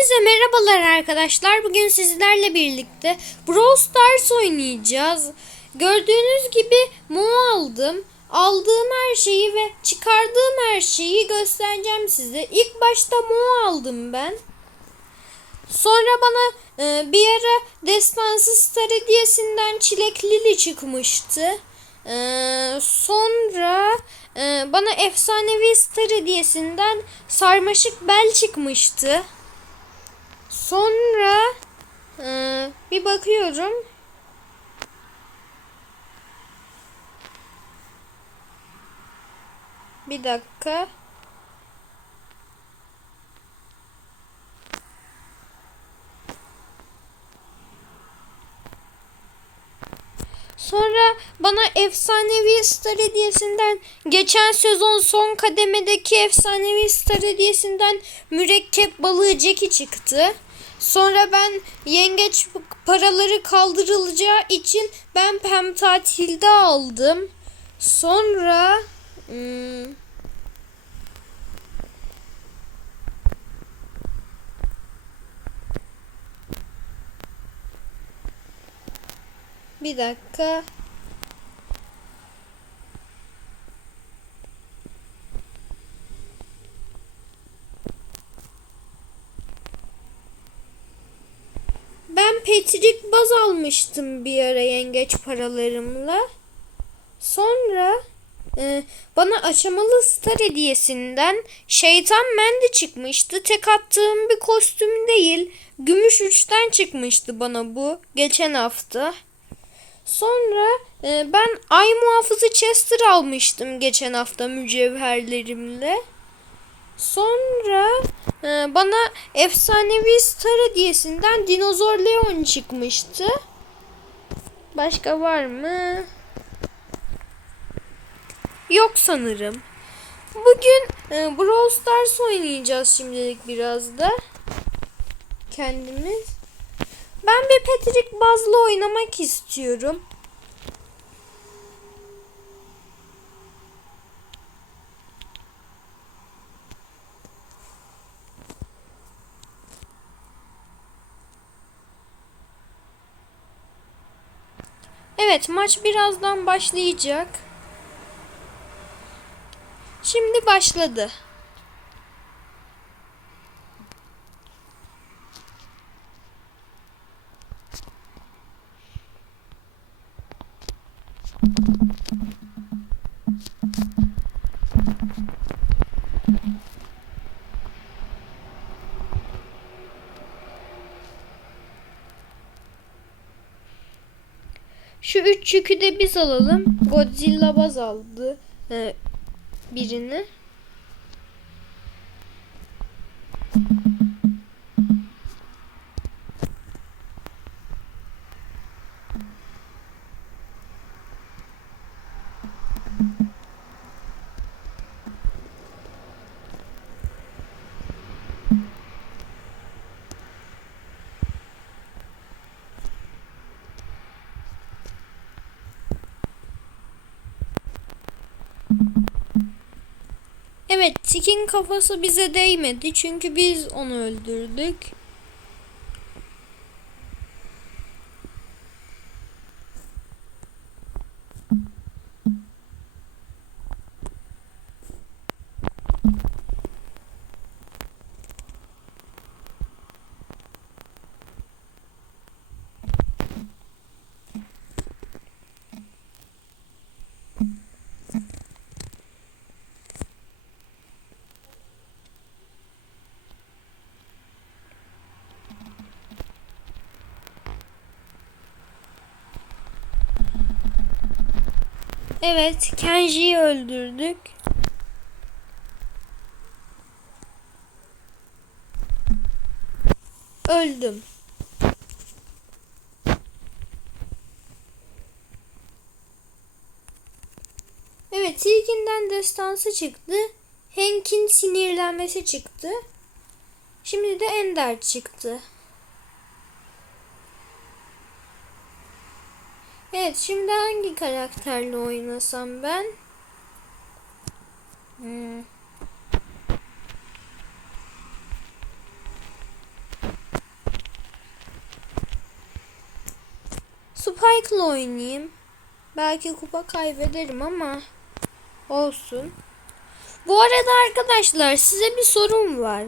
Hepinize merhabalar arkadaşlar. Bugün sizlerle birlikte Brawl Stars oynayacağız. Gördüğünüz gibi Mo aldım. Aldığım her şeyi ve çıkardığım her şeyi göstereceğim size. İlk başta Mo aldım ben. Sonra bana e, bir ara Destansı Star hediyesinden Çilek Lili çıkmıştı. E, sonra e, bana Efsanevi Star hediyesinden Sarmaşık Bel çıkmıştı. Sonra e, bir bakıyorum. Bir dakika. Sonra bana efsanevi star hediyesinden geçen sezon son kademedeki efsanevi star hediyesinden mürekkep balığı Jackie çıktı. Sonra ben yengeç paraları kaldırılacağı için ben pem tatilde aldım. Sonra hmm, bir dakika. Ben Petrik baz almıştım bir ara yengeç paralarımla. Sonra e, bana aşamalı star hediyesinden şeytan mendi çıkmıştı. Tek attığım bir kostüm değil. Gümüş 3'ten çıkmıştı bana bu geçen hafta. Sonra e, ben ay muhafızı Chester almıştım geçen hafta mücevherlerimle. Sonra e, bana efsanevi star hediyesinden dinozor Leon çıkmıştı. Başka var mı? Yok sanırım. Bugün e, Brawl Stars oynayacağız şimdilik biraz da. Kendimiz. Ben bir Patrick bazlı oynamak istiyorum. Evet maç birazdan başlayacak. Şimdi başladı. Şu üç yükü de biz alalım. Godzilla baz aldı e, birini. Tik'in kafası bize değmedi çünkü biz onu öldürdük. Evet, Kenji'yi öldürdük. Öldüm. Evet, ilkinden destansı çıktı. Hank'in sinirlenmesi çıktı. Şimdi de Ender çıktı. Evet şimdi hangi karakterle oynasam ben? Hmm. Spike'la oynayayım. Belki kupa kaybederim ama olsun. Bu arada arkadaşlar size bir sorum var.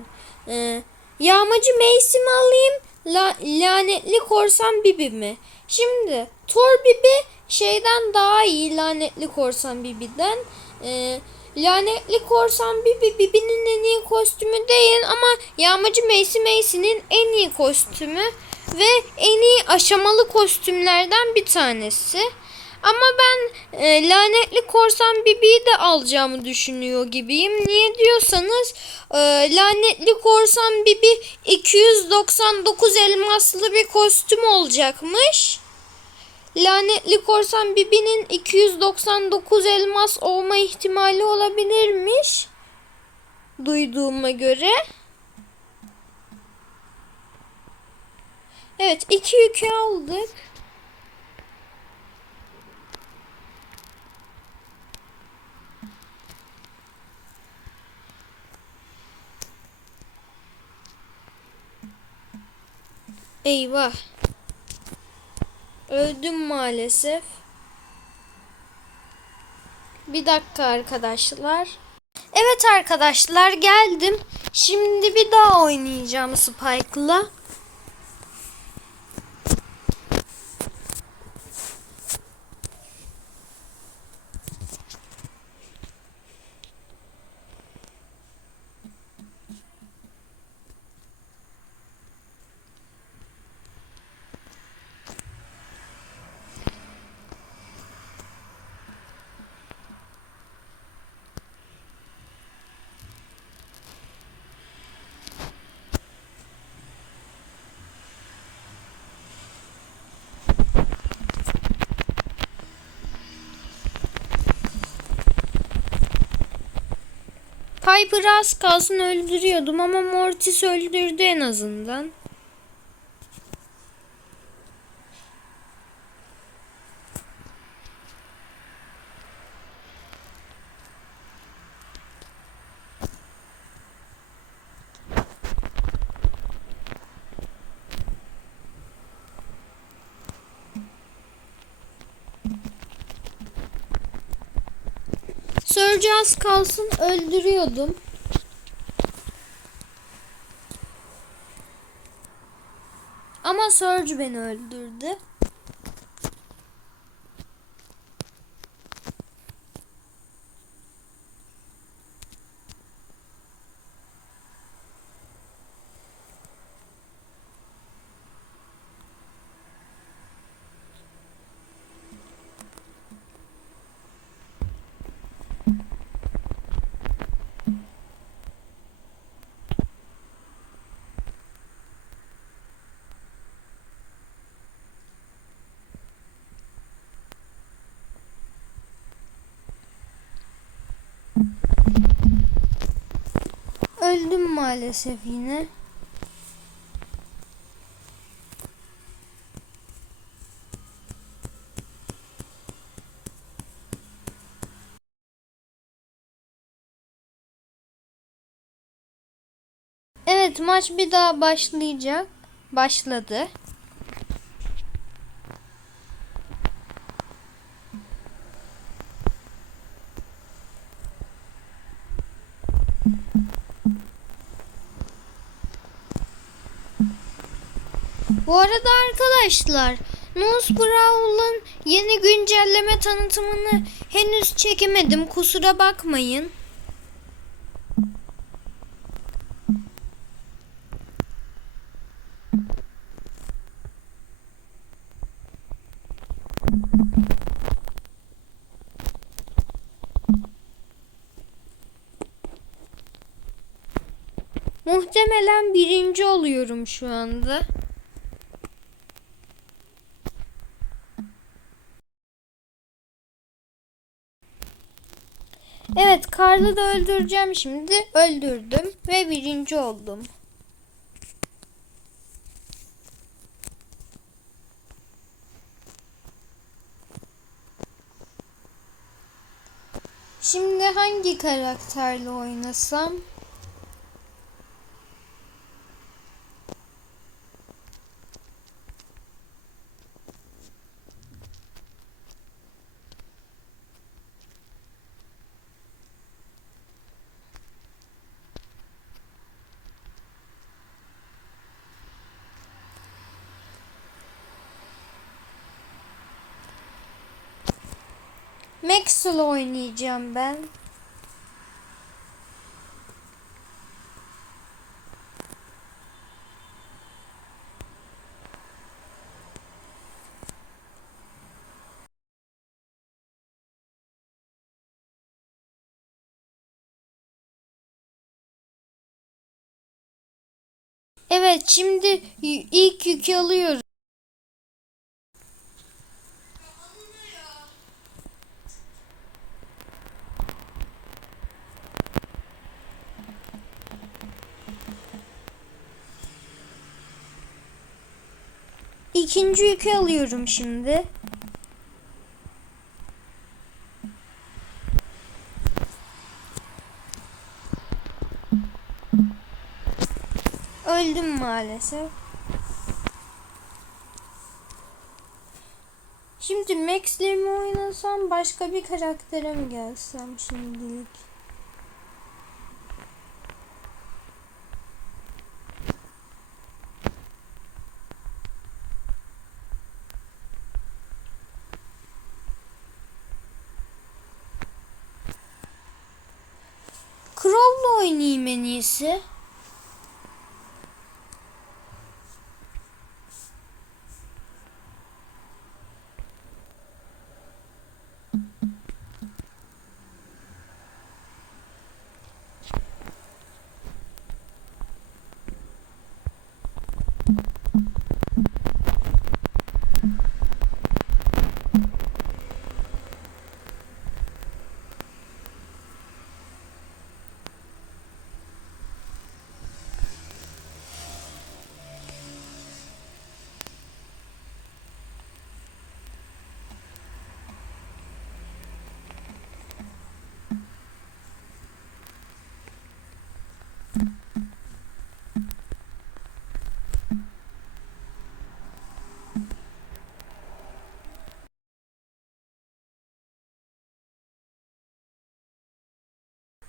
Ee, yağmacı Mace'i alayım La, lanetli korsan Bibi mi? Şimdi Thor Bibi şeyden daha iyi lanetli korsan Bibi'den. Ee, lanetli korsan Bibi Bibi'nin en iyi kostümü değil ama yağmacı Mace Mace'nin en iyi kostümü ve en iyi aşamalı kostümlerden bir tanesi. Ama ben e, lanetli korsan Bibi'yi de alacağımı düşünüyor gibiyim. Niye diyorsanız e, lanetli korsan Bibi 299 elmaslı bir kostüm olacakmış. Lanetli korsan Bibi'nin 299 elmas olma ihtimali olabilirmiş. Duyduğuma göre. Evet iki yükü aldık. Eyvah. Öldüm maalesef. Bir dakika arkadaşlar. Evet arkadaşlar geldim. Şimdi bir daha oynayacağım Spike'la. Piper'ı az kalsın öldürüyordum ama Mortis öldürdü en azından. Surge az kalsın öldürüyordum. Ama Surge beni öldürdü. Öldüm maalesef yine. Evet maç bir daha başlayacak. Başladı. Bu arada arkadaşlar Nose Brawl'ın yeni güncelleme tanıtımını henüz çekemedim. Kusura bakmayın. Muhtemelen birinci oluyorum şu anda. Evet Karl'ı da öldüreceğim şimdi. Öldürdüm ve birinci oldum. Şimdi hangi karakterle oynasam? Maxwell oynayacağım ben. Evet şimdi ilk yükü alıyorum. İkinci yükü alıyorum şimdi. Öldüm maalesef. Şimdi Max'le mi oynasam başka bir karaktere mi gelsem şimdilik? Crow'la oynayayım en iyisi.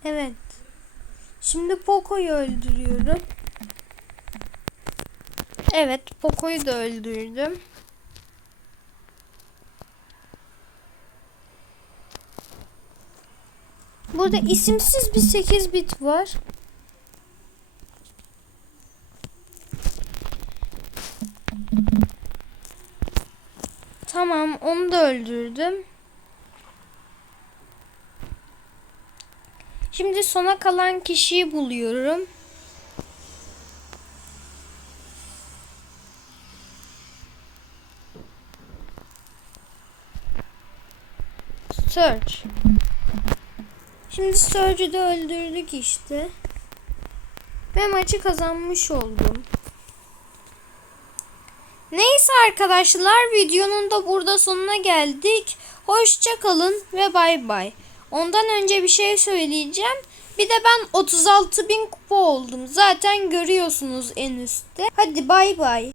Evet. Şimdi Poco'yu öldürüyorum. Evet, Poco'yu da öldürdüm. Burada isimsiz bir 8 bit var. Tamam, onu da öldürdüm. Şimdi sona kalan kişiyi buluyorum. Search. Şimdi Surge'ü de öldürdük işte. Ve maçı kazanmış oldum. Neyse arkadaşlar videonun da burada sonuna geldik. Hoşça kalın ve bay bay. Ondan önce bir şey söyleyeceğim. Bir de ben 36 bin kupa oldum. Zaten görüyorsunuz en üstte. Hadi bay bay.